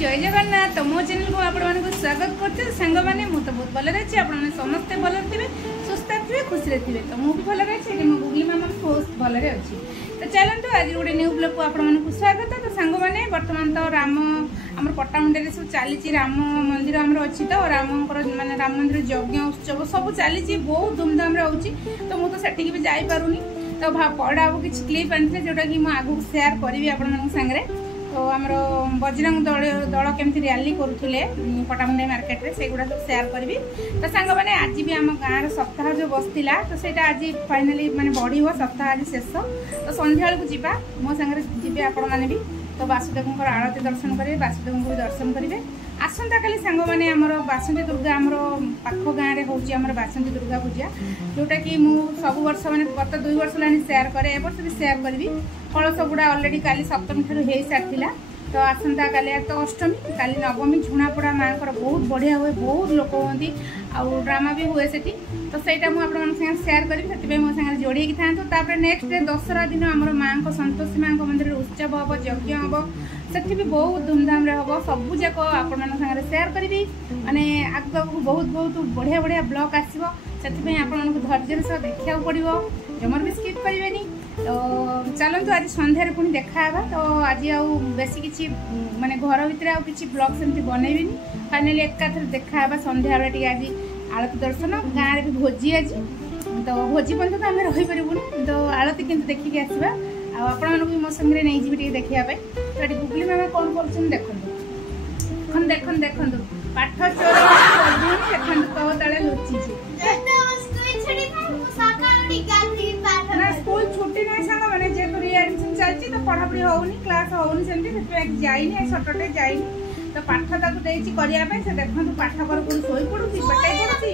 जय जगन्नाथ। तो मो चैनल को आपण को स्वागत करते सांग मैंने मु तो बहुत भल रही आप समस्ते भल थे सुस्थ थे खुशी थे। तो मुझे भल रही मो गुगली मामा बहुत भल अच्छी। तो चलते आज गोटे न्यू ब्लॉग को आपको स्वागत। तो सांग मैंने बर्तमान तो राम आम पट्टामुंडे सब चली राम मंदिर आम अच्छी। तो राम मानने राम मंदिर यज्ञ उत्सव सब चली बहुत धूमधाम होची। तो मुझे सेठी भी जापारूनी। तो पड़ा किसी क्लिप आनी जोटा कि मुझे आगू सेयार करी आपण सांगे। तो आमर बजरंग दल केमती रैली करुले पट्टामुंडे मार्केट रे से गुड़ा सब सेयार करी। तो सांग मैंने आज भी आम गाँव सप्ताह जो बसला तो सहीटा आज फाइनाली माने बढ़ी सप्ताह आज शेष। तो संध्या को जीवा मो सांगे जी आपण मैंने भी। तो वासुदेव आरती दर्शन करेंगे वासुदेव को भी दर्शन करेंगे। आसंता काली सांग मैंने आमर बासंती दुर्गा आमर पाख गाँव में होमर बासंती दुर्गा पूजा जोटा कि मुझ सब वर्ष मैंने गत 2 वर्ष ला सेयार करे वर्ष भी सेयार करी। कलश गुड़ा अलरेडी काली सप्तमी ठार हो सारी। तो आसंता काली तो अष्टमी काली नवमी झुणापड़ा माँ बहुत बढ़िया हुए बहुत लोक होती आउ ड्रामा भी हुए सेठी। तो सहीटा मुझे सेयार करी से मो सागर जोड़ी था। नेक्स्ट डे दशहरा दिन आम माँ को संतोषी माँ मंदिर उत्सव हम यज्ञ हम से भी बहुत धूमधाम हम सबू जाक आपण सागर सेयार करी। माने आगू बहुत बहुत बढ़िया बढ़िया ब्लॉग आसो से आपण धैर्य सह देखा पड़ो जमर भी स्किप करें। तो चलतु आज सन्धार पुणी देखा। तो आज आउ बेसी किसी माने घर भितर आउ किसी ब्लॉग सेमती बनैबी फाइनाली एकाथर देखा सन्ध्या टे आज आरती दर्शन गाँव में भी भोजी आज। तो भोजी पर्यटन तो आम रहीपरूनी। तो आरती किंतु देखिक आसवा आपण भी मो संगे नहीं जी देखापी। तो ये गुगली मामा कौन कर देखो देखो देखो पाठ चोर देखो तो तले लुचि स्कूल छुट्टी ना सांग मैंने जेहेतु रिएडमिशन चलती तो पढ़ापढ़ी होनी क्लास होनी सेमती जाइनी सटरडे जाइनी। तो पाठ ताकू देछि करिया पे से देखो पाठ पर कोन सोई पडुची पटाई पडुची।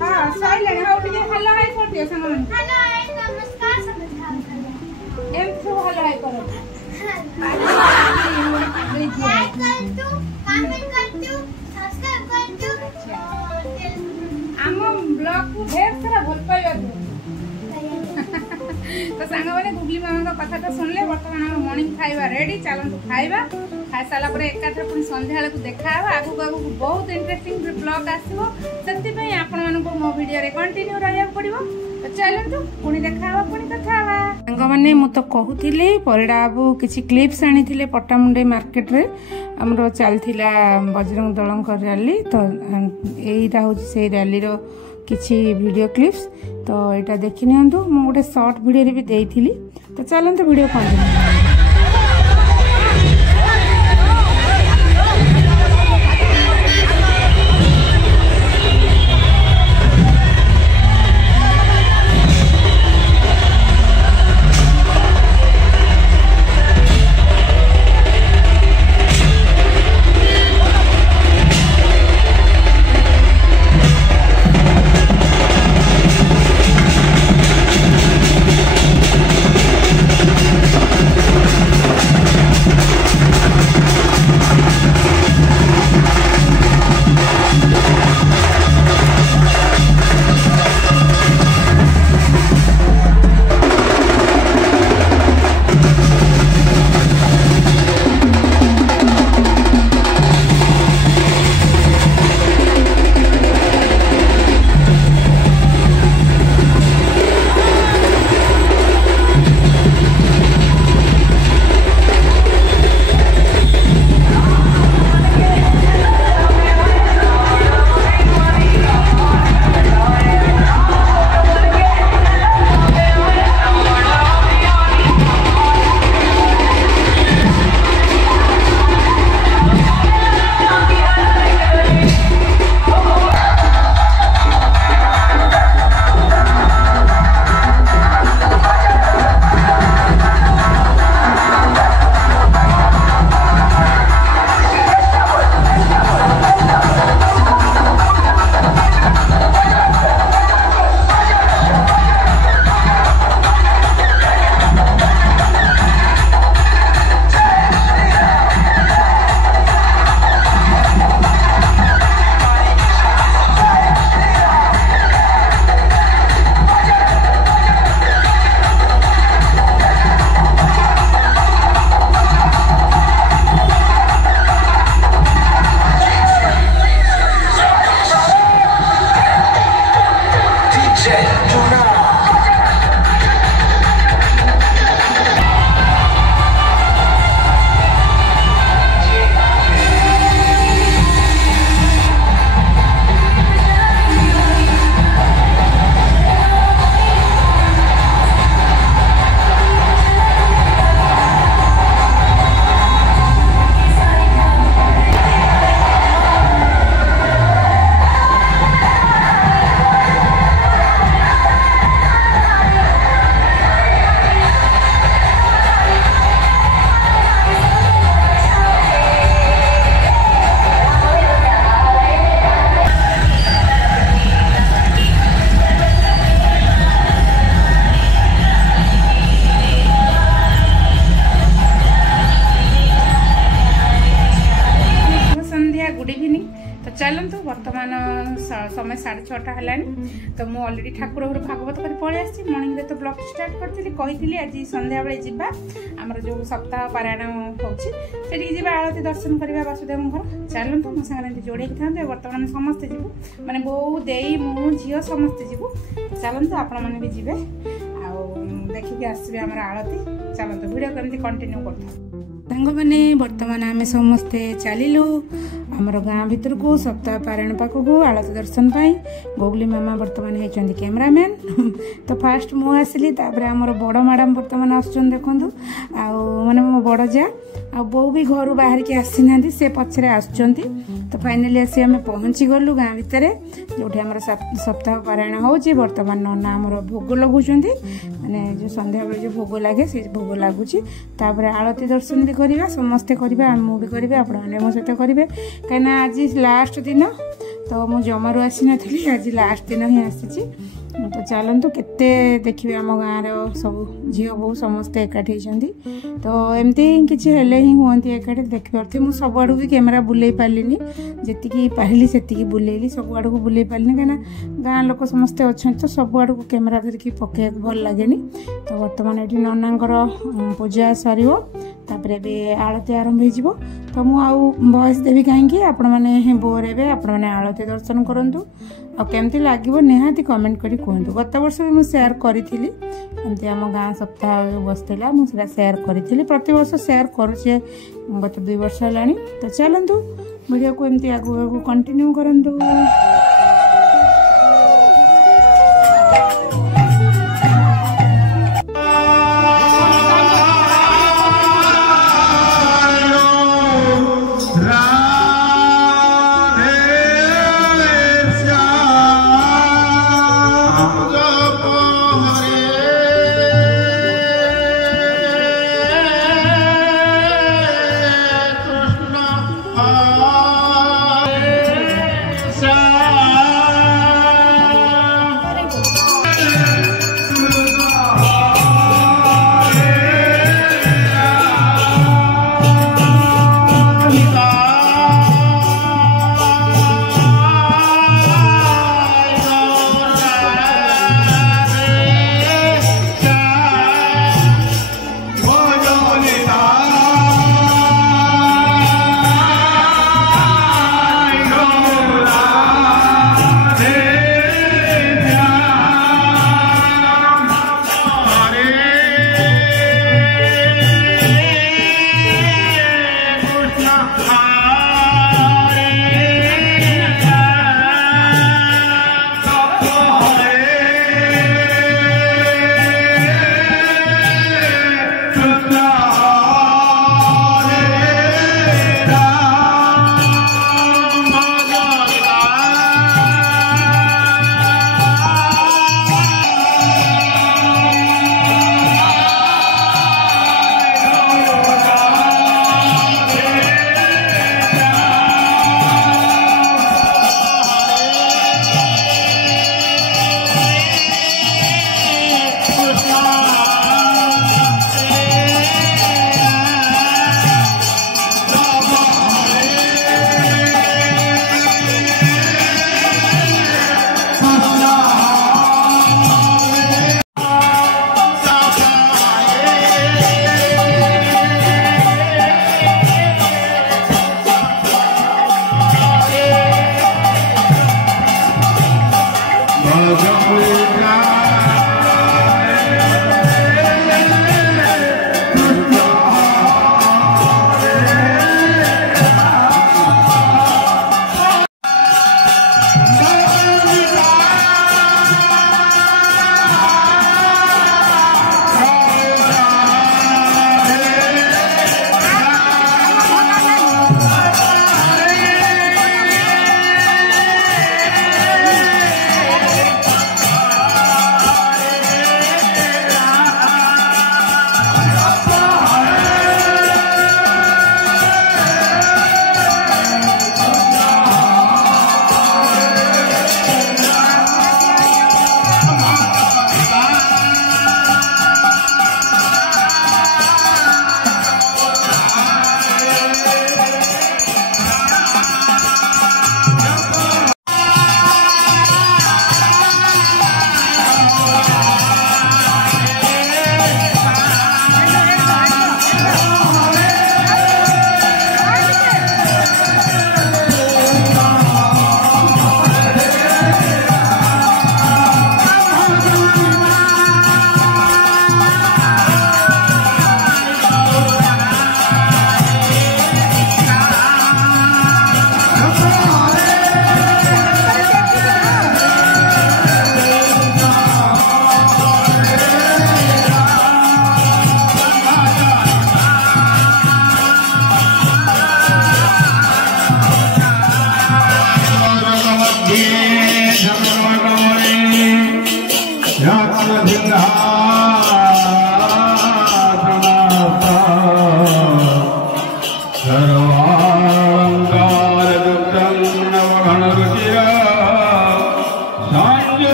हां सइले हाउ टिके हेलो हाय कर दियो सांग मैंने हेलो हाय नमस्कार समझ एम तो हेलो हाय करो लाइक कर दो कमेंट कर दो सब्सक्राइब कर दो आम ब्लॉग को ढेर सारा भल पाइबा दो। तो सांग मैंने गुगली मामा कथा तो सुनले बर्तमान आम मॉर्निंग खाइबा रेडी चलतु खाइबा खाई सारा पर एकाथर पुणी संध्या को देखा आगू आगू बहुत इंटरेस्टिंग ब्लॉग आसो से आपण मो वीडियो रे कंटिन्यू रहा पड़ो। तो चलतु पुणी देखा पुणी कथा सांग मैंने मु तो कहूली परिड़ा बाबू किसी क्लिप्स आनी पट्टामुंडे मार्केट रे आमर चलता बजरंग दल रैली। तो यहीटा हूँ से रैली किसी वीडियो क्लिप्स। तो यहाँ देखी नि मुझे गोटे सर्ट वीडियो भी देती। तो चलते वीडियो कंटिन्यू। चलतु बर्तमान समय 6:30 है तो मुझे अलरेडी ठाकुर घर भागवत कर पलि आसी मर्णिंग तो ब्लॉग स्टार्ट करी आज संध्या बेले जावा आमर जो सप्ताह पारायण होती आरती दर्शन करवा वासुदेव घर चलतु मो सागर जोड़े था बर्तमान समस्ते जीवु माने बो दे मु झील समस्ते जीवु चलतु आपण मैंने भी जीवे देखिए आसबे आम आरती चलते वीडियो कमी कंटिन्यू कर मैंने बर्तमान आम समस्ते चलू आमर गाँ भीतर को सप्ताह पारायण पाखक आलती दर्शन गोगली मामा बर्तमान होती कैमरामैन तो फास्ट मु आसली आमर बड़ मैडम बर्तमान आसुन देखु आने मो बड़ जा आ बो भी घर बाहर की आसी ना से पछरे आसुंच तो फाइनाली आसी आम पहुँची गलु गाँ भितर जो आम सप्ताह पारायण हो बर्तमान नना आमर भोग लगुंट माने जो संध्या बेले जो भोग लगे से भोग लगुच आलती दर्शन भी करवा समस्ते करवा भी करेंगे आपण मैंने मो सहित करेंगे कहीं आज लास्ट दिन तो मु जमारू आसी नी आज लास्ट दिन ही आसी तो चलतु केते देखिए आम गाँव सब झील बो समस्ते एकाठी तो एमती किसी हेले ही हमें एकाठी देखिए मुझे सब आड़ भी कैमेरा बुले पार्ली जी पारि से बुलेली सब आड़ को बुले पार्ली कहीं गाँ लोक समस्ते अच्छा तो सब आड़ को कैमेरा धरिकी पकड़ भल लगे तो बर्तमान ये ननांकर पूजा सर भी आलती आरंभ हो तो मुझे देवी कहीं आपण मैंने बोर हे आपण मैंने आलती दर्शन करूँ आमती लगे निहाती कमेंट करी कहतु गत वर्ष भी मुझे सेयार करी एमती आम गाँ सप्ताह बसला मुझे सेयार करी प्रति वर्ष सेयार करुचे गत 2 वर्ष है तो चलतु वीडियो को एमती आगू कंटिन्यू करूँ Sa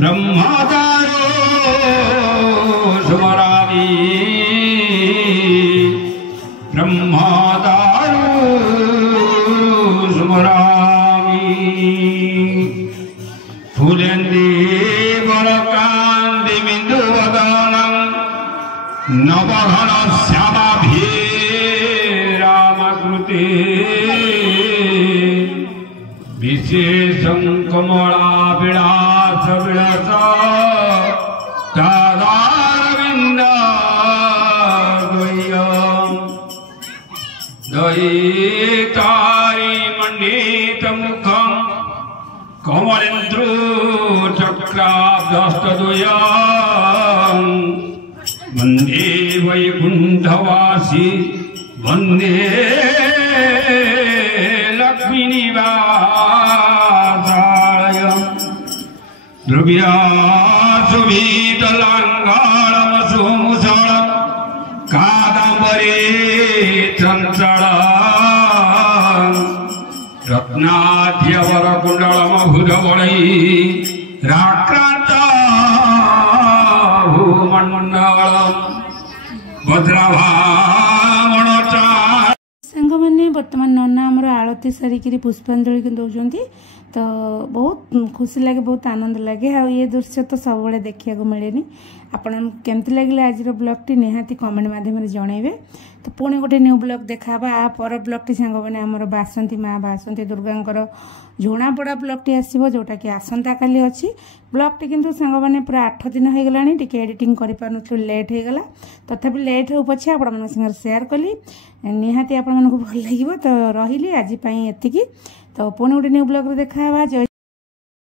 ब्रह्मचारो सुमरामि ब्रह्मचारो सुमरामि फुलेन्दि वरकान्ति बिन्दुवदनं नवघन श्यामाभि रामकृते विशेषं कमला विलास विलस तादारविन्द दयितारि मण्डित मुखं कमलेन्द्रो चक्राब्धस्तद्वयं वन्दे वैकुण्ठवासी वन्दे लक्ष्मीनिवासाय द्रव्यासुभीतलाङ्गाळमसुमुसळ कादम्बरी चञ्चल रत्नाद्यवरकुण्डलमभुजवलै राक्रान्त भूमण्डलम् वज्रभावण सांग मैंने बर्तमान नना आमर आलती सारिकी पुष्पांजलि दौरान तो बहुत खुशी लगे बहुत आनंद लगे आ ये दृश्य तो सब देखा मिले आपण केमती लगे आज ब्लॉग टी निहाती कमेंट माध्यम जनइबे तो पुणी गोटे न्यू ब्लॉग देखा आ पर ब्लॉग टी सांग मैंने आमर बासंती माँ बासंती दुर्गा झुणापड़ा ब्लॉग टी आसो जोटा कि आसंता काली अच्छी ब्लॉग टी किंतु सांग मैंने पूरा 8 दिन हो गलानी टिके एडिटिंग कर पारुनथि लेट हो गला तथापि लेट हो पछे आपण मन संग शेयर कली निहाती आपण मन को भल लागिवो तो रहिली आज पई एतिकी तो पुणी गोटे न्यू ब्लॉग देखा।